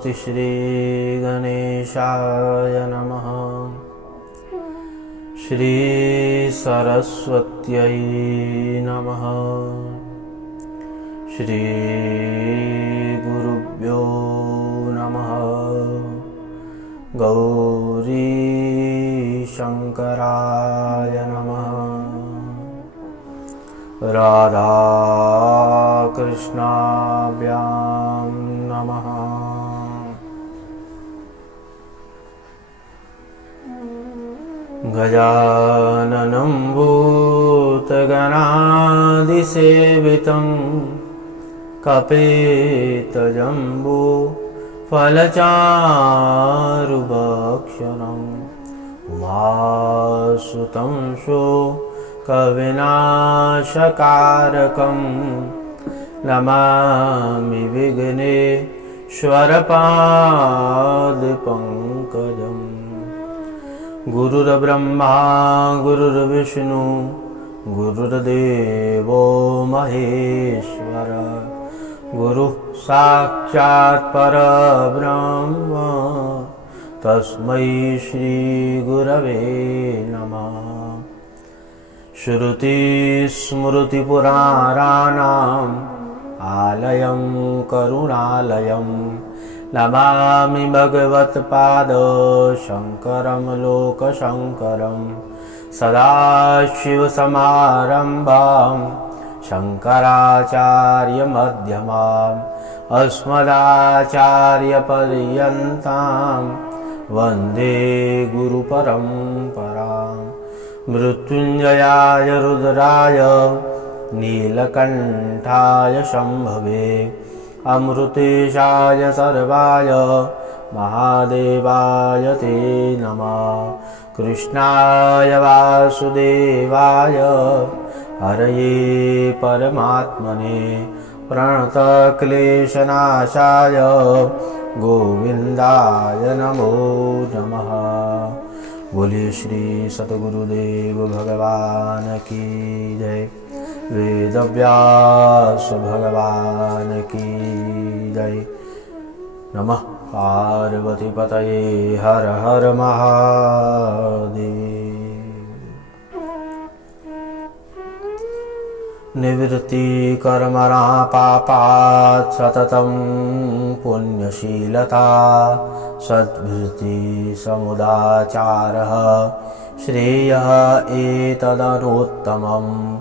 स्वस्ति श्री गणेशाय नमः। श्री सरस्वत्यै नमः। श्री गुरुभ्यो नमः। गौरी शंकराय नमः। राधा कृष्णाभ्यां नमः। गजाननं भूतगणादिसेवितं कपितजम्बो फलचारुभक्षणं उमासुतं शोकविनाशकारकं नमामि विघ्नेश्वरपादपङ्कजम्। गुरुर्ब्रह्मा गुरुर्विष्णु गुरुर्देवो महेश्वर, गुरुः साक्षात् परब्रह्म तस्मै श्री गुरवे नमः। श्रुतिस्मृतिपुराणानाम् आलयं करुणालयं नमामि भगवत्पाद शंकरं लोकशंकरं। सदाशिवसमारम्भां शंकराचार्यमध्यमाम् अस्मदाचार्यपर्यन्तां वन्दे गुरुपरम्पराम्। मृत्युञ्जयाय रुद्राय नीलकण्ठाय शम्भवे, अमृतेशाय सर्वाय महादेवाय ते नमः। कृष्णाय वासुदेवाय हरये परमात्मने, प्रणतक्लेशनाशाय गोविन्दाय नमो नमः। बोले श्री सतगुरुदेव भगवान की जय। वेदव्यास भगवान की जय। नमः पार्वती पतये हर हर महादेव। निवृत्ति कर्मणा पापात् सततं पुण्यशीलता, सद्वृत्ति समुदाचारः श्रेयः एतदनुत्तमम्।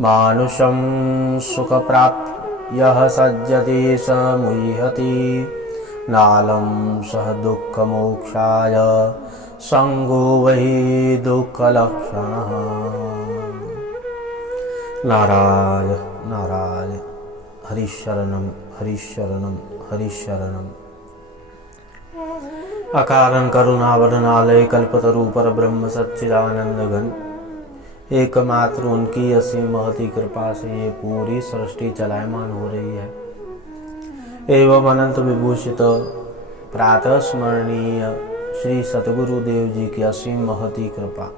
मानुषं सुखप्राप्यः सज्जते स मुह्यति, नालं सह दुःखमोक्षाय संगो वै दुःखलक्षणः। नारायण नारायण हरिशरणं हरिशरणं हरिशरणं। अकारण करुणावदनालय कल्पतरु परब्रह्म सच्चिदानंद घन, एकमात्र उनकी असीम महती कृपा से ये पूरी सृष्टि चलायमान हो रही है। एवं अनंत विभूषित प्रातः स्मरणीय श्री सतगुरुदेव जी की असीम महती कृपा।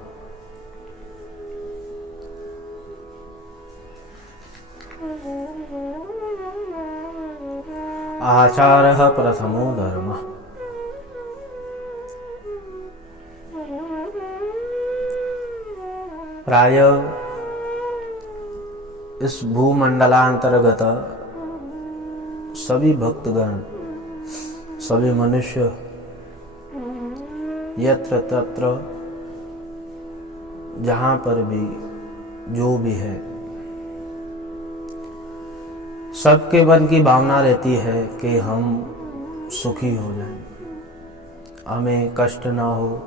आचारः प्रथमो धर्मः। प्राय इस भूमंडलांतर्गत सभी भक्तगण, सभी मनुष्य यत्र तत्र जहाँ पर भी जो भी है, सबके मन की भावना रहती है कि हम सुखी हो जाएं, हमें कष्ट ना हो,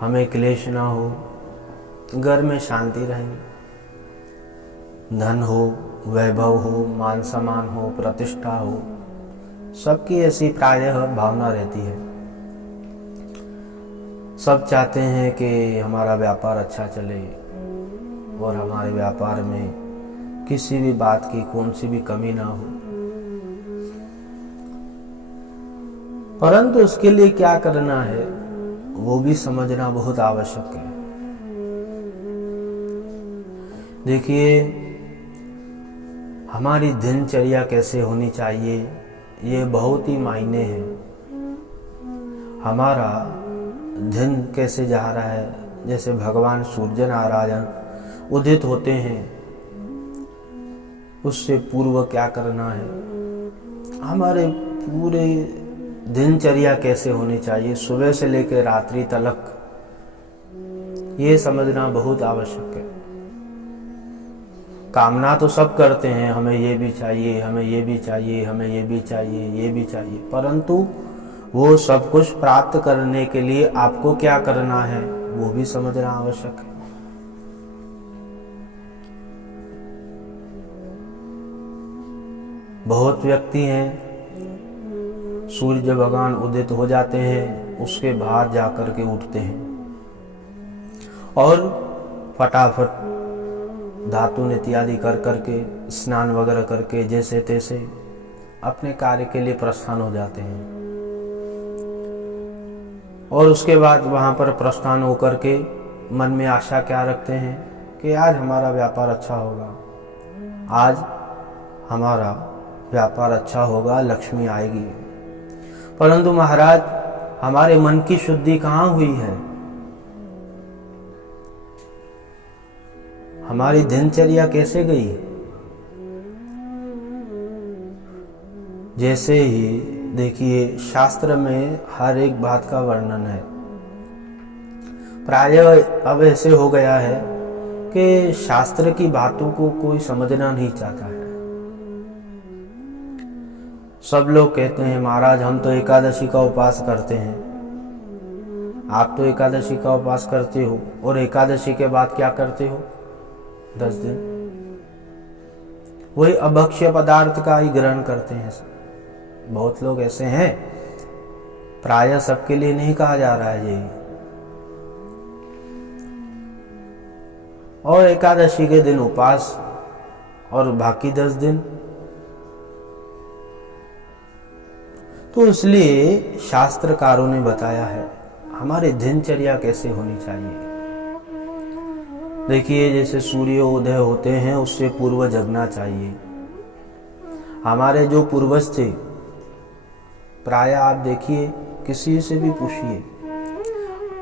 हमें क्लेश ना हो, घर में शांति रहे, धन हो, वैभव हो, मान सम्मान हो, प्रतिष्ठा हो। सबकी ऐसी प्रायः भावना रहती है। सब चाहते हैं कि हमारा व्यापार अच्छा चले और हमारे व्यापार में किसी भी बात की कौन सी भी कमी ना हो। परंतु उसके लिए क्या करना है वो भी समझना बहुत आवश्यक है। देखिए, हमारी दिनचर्या कैसे होनी चाहिए ये बहुत ही मायने हैं। हमारा दिन कैसे जा रहा है, जैसे भगवान सूर्य नारायण उदित होते हैं, उससे पूर्व क्या करना है, हमारे पूरे दिनचर्या कैसे होनी चाहिए सुबह से लेकर रात्रि तक, ये समझना बहुत आवश्यक है। कामना तो सब करते हैं, हमें ये भी चाहिए, हमें ये भी चाहिए, हमें ये भी चाहिए, ये भी चाहिए, परंतु वो सब कुछ प्राप्त करने के लिए आपको क्या करना है वो भी समझना आवश्यक है। बहुत व्यक्ति हैं सूर्य भगवान उदित हो जाते हैं, उसके बाद जाकर के उठते हैं और फटाफट धातु इत्यादि कर करके स्नान वगैरह करके जैसे तैसे अपने कार्य के लिए प्रस्थान हो जाते हैं। और उसके बाद वहाँ पर प्रस्थान होकर के मन में आशा क्या रखते हैं कि आज हमारा व्यापार अच्छा होगा, आज हमारा व्यापार अच्छा होगा, लक्ष्मी आएगी। परंतु महाराज हमारे मन की शुद्धि कहाँ हुई है? हमारी दिनचर्या कैसे गई? जैसे ही देखिए शास्त्र में हर एक बात का वर्णन है। प्रायः अब ऐसे हो गया है कि शास्त्र की बातों को कोई समझना नहीं चाहता है। सब लोग कहते हैं महाराज हम तो एकादशी का उपवास करते हैं। आप तो एकादशी का उपवास करते हो और एकादशी के बाद क्या करते हो? 10 दिन वही अभक्ष्य पदार्थ का ही ग्रहण करते हैं। बहुत लोग ऐसे हैं, प्रायः सबके लिए नहीं कहा जा रहा है यही। और एकादशी के दिन उपवास और बाकी 10 दिन। तो इसलिए शास्त्रकारों ने बताया है हमारी दिनचर्या कैसे होनी चाहिए। देखिए जैसे सूर्य उदय होते हैं उससे पूर्व जगना चाहिए। हमारे जो पूर्वज थे, प्रायः आप देखिए किसी से भी पूछिए,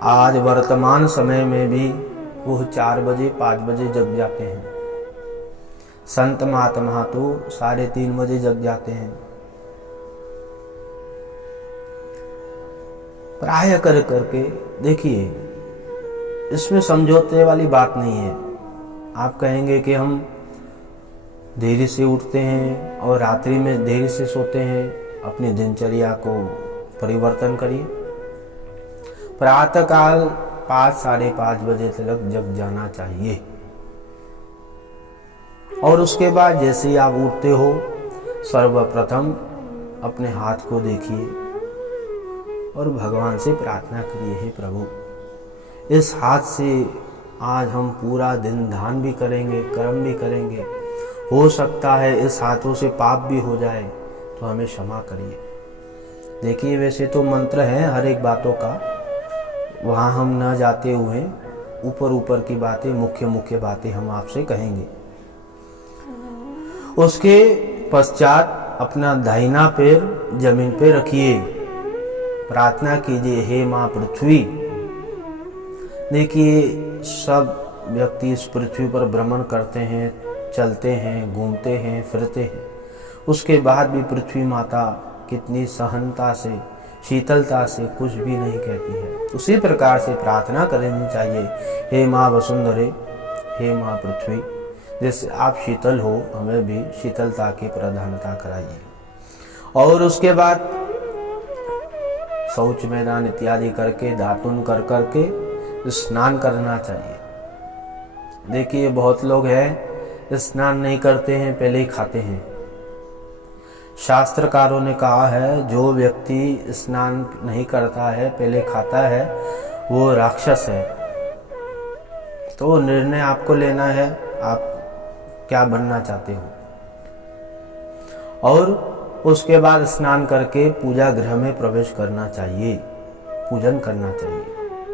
आज वर्तमान समय में भी वो 4 बजे 5 बजे जग जाते हैं। संत महात्मा तो 3:30 बजे जग जाते हैं। प्राय कर करके देखिए, इसमें समझौते वाली बात नहीं है। आप कहेंगे कि हम देरी से उठते हैं और रात्रि में देरी से सोते हैं, अपनी दिनचर्या को परिवर्तन करिए। प्रातःकाल 5 साढ़े 5 बजे तक जग जाना चाहिए और उसके बाद जैसे ही आप उठते हो सर्वप्रथम अपने हाथ को देखिए और भगवान से प्रार्थना करिए, हे प्रभु इस हाथ से आज हम पूरा दिन दान भी करेंगे, कर्म भी करेंगे, हो सकता है इस हाथों से पाप भी हो जाए तो हमें क्षमा करिए। देखिए वैसे तो मंत्र है हर एक बातों का, वहाँ हम न जाते हुए ऊपर ऊपर की बातें, मुख्य मुख्य बातें हम आपसे कहेंगे। उसके पश्चात अपना दाहिना पैर जमीन पे रखिए, प्रार्थना कीजिए, हे माँ पृथ्वी। देखिए सब व्यक्ति इस पृथ्वी पर भ्रमण करते हैं, चलते हैं, घूमते हैं, फिरते हैं, उसके बाद भी पृथ्वी माता कितनी सहनता से, शीतलता से कुछ भी नहीं कहती है। उसी प्रकार से प्रार्थना करनी चाहिए, हे माँ वसुंधरे, हे माँ पृथ्वी, जैसे आप शीतल हो हमें भी शीतलता की प्रधानता कराइए। और उसके बाद शौच मैदान इत्यादि करके दातुन कर करके स्नान करना चाहिए। देखिए बहुत लोग हैं स्नान नहीं करते हैं, पहले ही खाते हैं। शास्त्रकारों ने कहा है जो व्यक्ति स्नान नहीं करता है पहले खाता है वो राक्षस है। तो निर्णय आपको लेना है, आप क्या बनना चाहते हो। और उसके बाद स्नान करके पूजा गृह में प्रवेश करना चाहिए, पूजन करना चाहिए।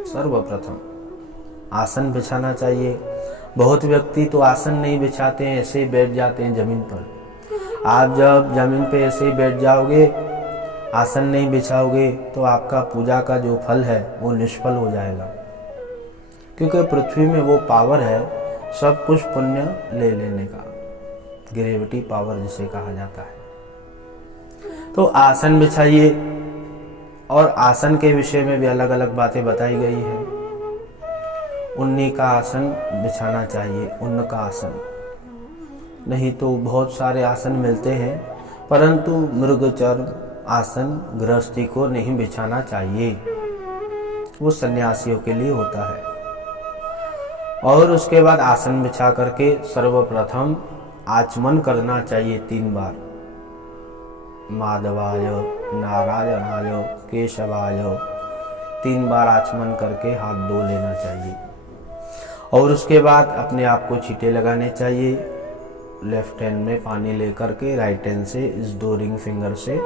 सर्वप्रथम आसन बिछाना चाहिए। बहुत व्यक्ति तो आसन नहीं बिछाते हैं, ऐसे ही बैठ जाते हैं जमीन पर। आप जब जमीन पे ऐसे ही बैठ जाओगे, आसन नहीं बिछाओगे, तो आपका पूजा का जो फल है वो निष्फल हो जाएगा, क्योंकि पृथ्वी में वो पावर है सब कुछ पुण्य ले लेने का, ग्रेविटी पावर जिसे कहा जाता है। तो आसन बिछाइए, और आसन के विषय में भी अलग अलग बातें बताई गई है। उन्नी का आसन बिछाना चाहिए, उन्न का आसन, नहीं तो बहुत सारे आसन मिलते हैं, परंतु मृगचर्म आसन गृहस्थी को नहीं बिछाना चाहिए, वो सन्यासियों के लिए होता है। और उसके बाद आसन बिछा करके सर्वप्रथम आचमन करना चाहिए 3 बार। माधवाय, नारायणाय, केशवाय, 3 बार आचमन करके हाथ धो लेना चाहिए। और उसके बाद अपने आप को छींटे लगाने चाहिए। लेफ्ट हैंड में पानी लेकर के राइट हैंड से इस 2 रिंग फिंगर से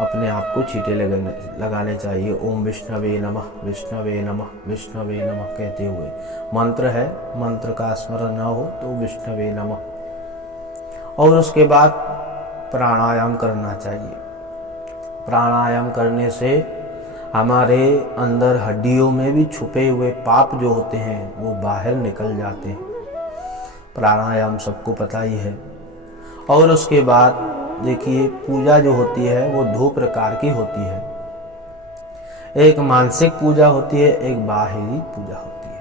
अपने आप को छींटे लगाने चाहिए। ओम विष्णवे नमः, विष्णवे नमः, विष्णवे नमः कहते हुए। मंत्र है, मंत्र का स्मरण न हो तो विष्णवे नमः। और उसके बाद प्राणायाम करना चाहिए। प्राणायाम करने से हमारे अंदर हड्डियों में भी छुपे हुए पाप जो होते हैं वो बाहर निकल जाते हैं। प्राणायाम सबको पता ही है। और उसके बाद देखिए, पूजा जो होती है वो 2 प्रकार की होती है। एक मानसिक पूजा होती है, एक बाहरी पूजा होती है।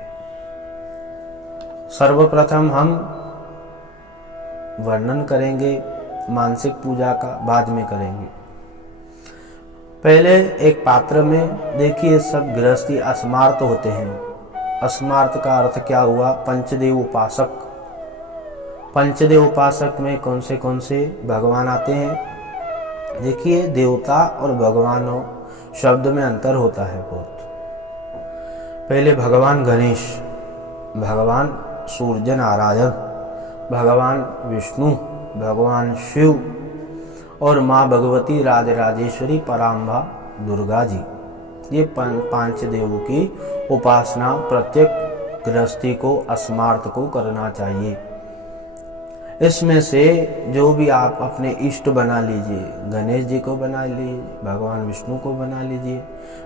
सर्वप्रथम हम वर्णन करेंगे मानसिक पूजा का, बाद में करेंगे। पहले एक पात्र में देखिए, सब गृहस्थी अस्मार्त होते हैं। अस्मार्त का अर्थ क्या हुआ? पंचदेव उपासक। पंचदेव उपासक में कौन से भगवान आते हैं? देखिए, देवता और भगवानों शब्द में अंतर होता है बहुत। पहले भगवान गणेश, भगवान सूर्य नारायण, भगवान विष्णु, भगवान शिव और माँ भगवती राजराजेश्वरी पराम्बा दुर्गा जी, ये 5 देवों की उपासना प्रत्येक गृहस्थी को, अस्मार्त को करना चाहिए। इसमें से जो भी आप अपने इष्ट बना लीजिए, गणेश जी को बना लीजिए, भगवान विष्णु को बना लीजिए,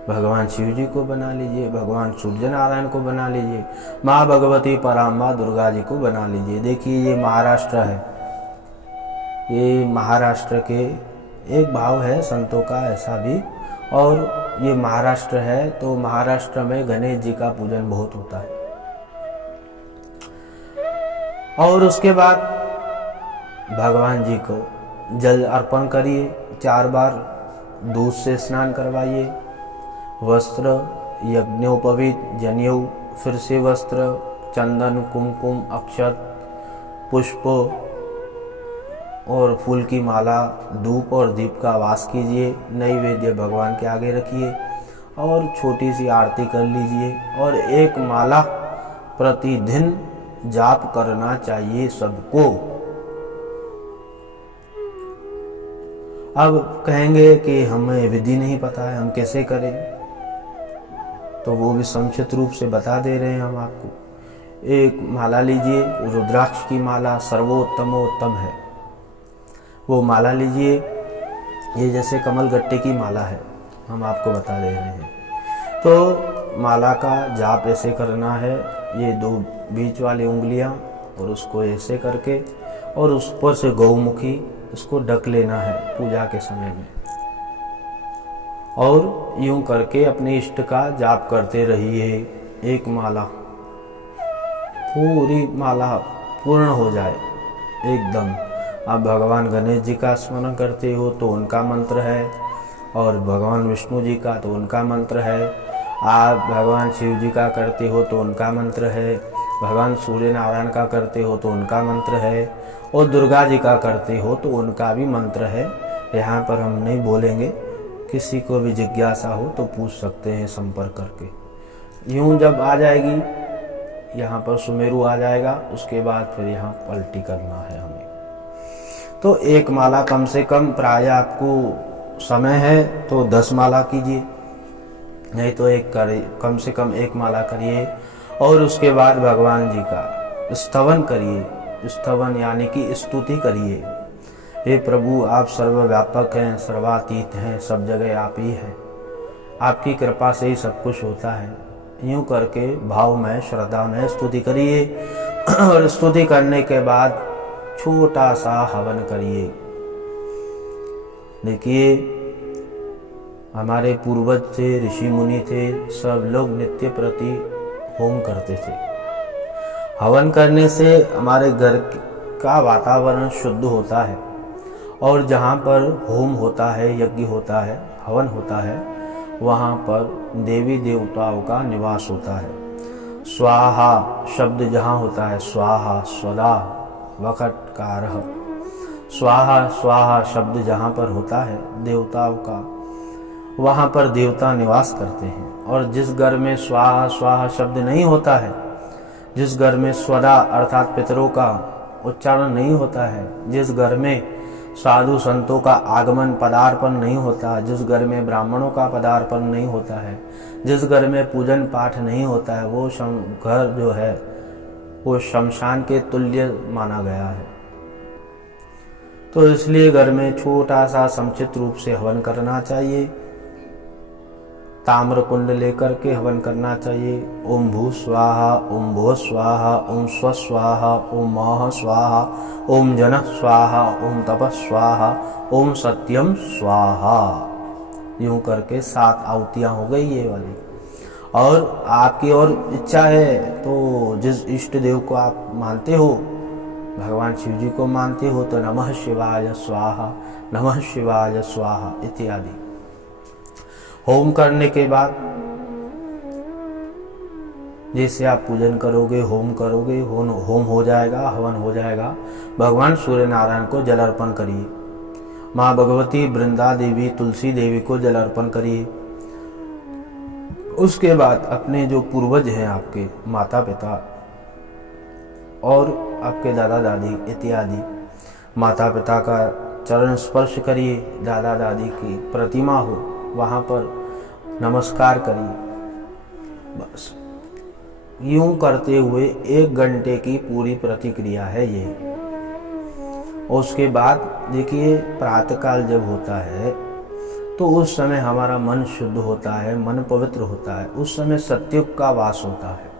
भगवान शिव जी को बना लीजिए, भगवान सूर्य नारायण को बना लीजिए, माँ भगवती पराम्बा दुर्गा जी को बना लीजिए। देखिए, ये महाराष्ट्र है, ये महाराष्ट्र के एक भाव है संतों का ऐसा भी। और ये महाराष्ट्र है, तो महाराष्ट्र में गणेश जी का पूजन बहुत होता है। और उसके बाद भगवान जी को जल अर्पण करिए, 4 बार दूध से स्नान करवाइए। वस्त्र यज्ञोपवीत, जनेऊ, फिर से वस्त्र, चंदन, कुमकुम, अक्षत, पुष्प और फूल की माला, धूप और दीप का वास कीजिए। नैवेद्य भगवान के आगे रखिए और छोटी सी आरती कर लीजिए। और 1 माला प्रतिदिन जाप करना चाहिए सबको। अब कहेंगे कि हमें विधि नहीं पता है, हम कैसे करें? तो वो भी संक्षिप्त रूप से बता दे रहे हैं हम आपको। 1 माला लीजिए, रुद्राक्ष की माला सर्वोत्तमोत्तम है, वो माला लीजिए। ये जैसे कमल गट्टे की माला है, हम आपको बता दे रहे हैं। तो माला का जाप ऐसे करना है, ये 2 बीच वाली उंगलियां और उसको ऐसे करके, और उस पर से गौमुखी उसको ढक लेना है पूजा के समय में। और यूं करके अपने इष्ट का जाप करते रहिए। 1 माला, पूरी माला पूर्ण हो जाए एकदम। आप भगवान गणेश जी का स्मरण करते हो तो उनका मंत्र है, और भगवान विष्णु जी का तो उनका मंत्र है। आप भगवान शिव जी का करते हो तो उनका मंत्र है, भगवान सूर्य नारायण का करते हो तो उनका मंत्र है, और दुर्गा जी का करते हो तो उनका भी मंत्र है। यहाँ पर हम नहीं बोलेंगे, किसी को भी जिज्ञासा हो तो पूछ सकते हैं संपर्क करके। यूं जब आ जाएगी, यहाँ पर सुमेरु आ जाएगा, उसके बाद फिर यहाँ पलटी करना है हमें। तो 1 माला कम से कम, प्राय आपको समय है तो 10 माला कीजिए, नहीं तो कम से कम 1 माला करिए। और उसके बाद भगवान जी का स्तवन करिए। स्तवन यानी कि स्तुति करिए। हे प्रभु, आप सर्वव्यापक हैं, सर्वातीत हैं, सब जगह आप ही हैं। आपकी कृपा से ही सब कुछ होता है। यूं करके भाव में, श्रद्धा में स्तुति करिए और स्तुति करने के बाद छोटा सा हवन करिए। देखिए, हमारे पूर्वज थे, ऋषि मुनि थे, सब लोग नित्य प्रति होम करते थे। हवन करने से हमारे घर का वातावरण शुद्ध होता है और जहाँ पर होम होता है, यज्ञ होता है, हवन होता है, वहाँ पर देवी देवताओं का निवास होता है। स्वाहा शब्द जहाँ होता है, स्वाहा, स्वदा, वकटकारः, स्वाहा स्वाहा शब्द जहाँ पर होता है देवताओं का, वहाँ पर देवता निवास करते हैं। और जिस घर में स्वाहा स्वाहा शब्द नहीं होता है, जिस घर में स्वदा अर्थात पितरों का उच्चारण नहीं होता है, जिस घर में साधु संतों का आगमन पदार्पण नहीं होता, जिस घर में ब्राह्मणों का पदार्पण नहीं होता है, जिस घर में पूजन पाठ नहीं होता है, वो घर जो है वो शमशान के तुल्य माना गया है। तो इसलिए घर में छोटा सा समुचित रूप से हवन करना चाहिए। ताम्र कुंड लेकर के हवन करना चाहिए। ओम भू स्वाहा, ओम भो स्वाहा, ओम स्व स्वाहा, ओम मह स्वाहा, ओम जन स्वाहा, ओम तप स्वाहा, ओम सत्यम स्वाहा। यूं करके 7 आहुतियां हो गई ये वाली। और आपकी और इच्छा है तो जिस इष्ट देव को आप मानते हो, भगवान शिव जी को मानते हो, तो नमः शिवाय स्वाहा, नमः शिवाय स्वाहा इत्यादि होम करने के बाद जैसे आप पूजन करोगे, होम करोगे, होम हो जाएगा, हवन हो जाएगा, भगवान सूर्य नारायण को जल अर्पण करिए। माँ भगवती, वृंदा देवी, तुलसी देवी को जल अर्पण करिए। उसके बाद अपने जो पूर्वज हैं, आपके माता पिता और आपके दादा दादी इत्यादि, माता पिता का चरण स्पर्श करिए। दादा दादी की प्रतिमा हो वहाँ पर नमस्कार करिए। बस यूं करते हुए 1 घंटे की पूरी प्रतिक्रिया है ये। उसके बाद देखिए, प्रातःकाल जब होता है तो उस समय हमारा मन शुद्ध होता है, मन पवित्र होता है, उस समय सत्युग का वास होता है।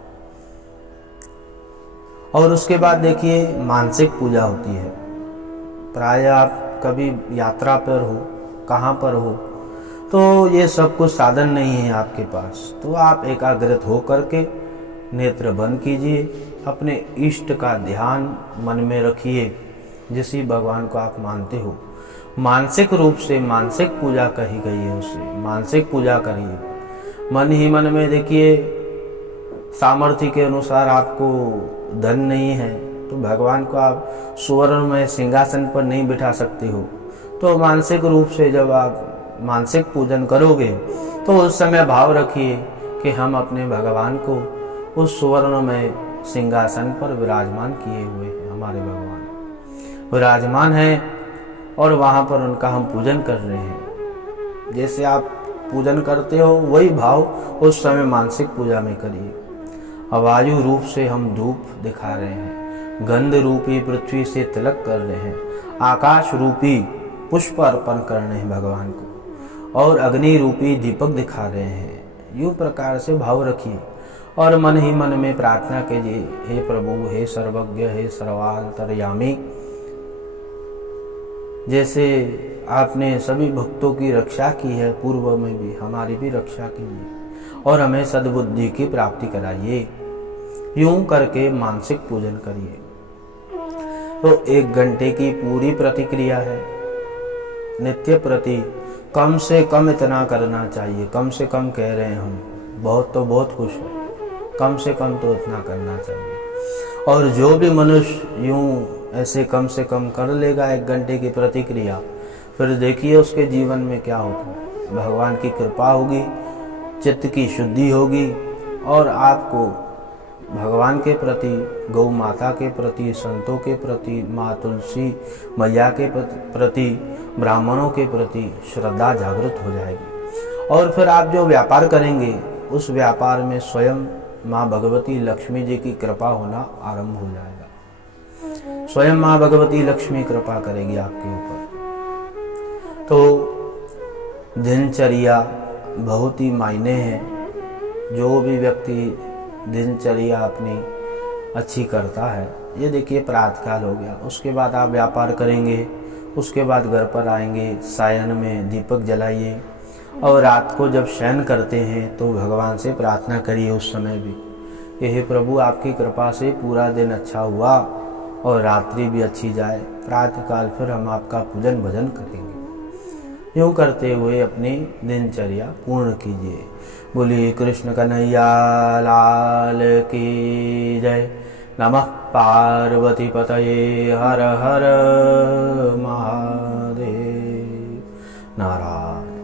और उसके बाद देखिए, मानसिक पूजा होती है। प्राय आप कभी यात्रा पर हो, कहाँ पर हो, तो ये सब कुछ साधन नहीं है आपके पास, तो आप एकाग्रत हो करके नेत्र बंद कीजिए, अपने इष्ट का ध्यान मन में रखिए, जिस भगवान को आप मानते हो। मानसिक रूप से मानसिक पूजा कही गई है, उससे मानसिक पूजा करिए। मन ही मन में देखिए, सामर्थ्य के अनुसार आपको धन नहीं है तो भगवान को आप सुवर्ण में सिंहासन पर नहीं बिठा सकते हो, तो मानसिक रूप से जब आप मानसिक पूजन करोगे तो उस समय भाव रखिए कि हम अपने भगवान को उस सुवर्ण में सिंहासन पर विराजमान किए हुए हैं। हमारे भगवान विराजमान हैं और वहाँ पर उनका हम पूजन कर रहे हैं। जैसे आप पूजन करते हो वही भाव उस समय मानसिक पूजा में करिए। अवायु रूप से हम धूप दिखा रहे हैं, गंध रूपी पृथ्वी से तिलक कर रहे हैं, आकाश रूपी पुष्प अर्पण कर रहे हैं भगवान को, और अग्नि रूपी दीपक दिखा रहे हैं। यूं प्रकार से भाव रखिए और मन ही मन में प्रार्थना कीजिए, हे प्रभु, हे सर्वज्ञ, हे सर्वांतर्यामी, जैसे आपने सभी भक्तों की रक्षा की है, पूर्व में भी हमारी भी रक्षा कीजिए और हमें सद्बुद्धि की प्राप्ति कराइए। यूं करके मानसिक पूजन करिए। तो 1 घंटे की पूरी प्रतिक्रिया है। नित्य प्रति कम से कम इतना करना चाहिए। कम से कम कह रहे हैं हम, बहुत तो बहुत कुछ है, कम से कम तो इतना करना चाहिए। और जो भी मनुष्य यूं ऐसे कम से कम कर लेगा 1 घंटे की प्रतिक्रिया, फिर देखिए उसके जीवन में क्या होता है। भगवान की कृपा होगी, चित्त की शुद्धि होगी और आपको भगवान के प्रति, गौ माता के प्रति, संतों के प्रति, माँ तुलसी मैया के प्रति, ब्राह्मणों के प्रति श्रद्धा जागृत हो जाएगी। और फिर आप जो व्यापार करेंगे उस व्यापार में स्वयं माँ भगवती लक्ष्मी जी की कृपा होना आरंभ हो जाएगा। स्वयं माँ भगवती लक्ष्मी कृपा करेगी आपके ऊपर। तो दिनचर्या बहुत ही मायने हैं। जो भी व्यक्ति दिनचर्या अपनी अच्छी करता है, ये देखिए प्रातःकाल हो गया, उसके बाद आप व्यापार करेंगे, उसके बाद घर पर आएंगे, सायन में दीपक जलाइए और रात को जब शयन करते हैं तो भगवान से प्रार्थना करिए उस समय भी, हे प्रभु आपकी कृपा से पूरा दिन अच्छा हुआ और रात्रि भी अच्छी जाए, प्रातःकाल फिर हम आपका पूजन भजन करेंगे। यूँ करते हुए अपनी दिनचर्या पूर्ण कीजिए। बोलिए कृष्ण कन्हैया लाल की जय। नमः पार्वती पतये हर हर महादेव। नारायण।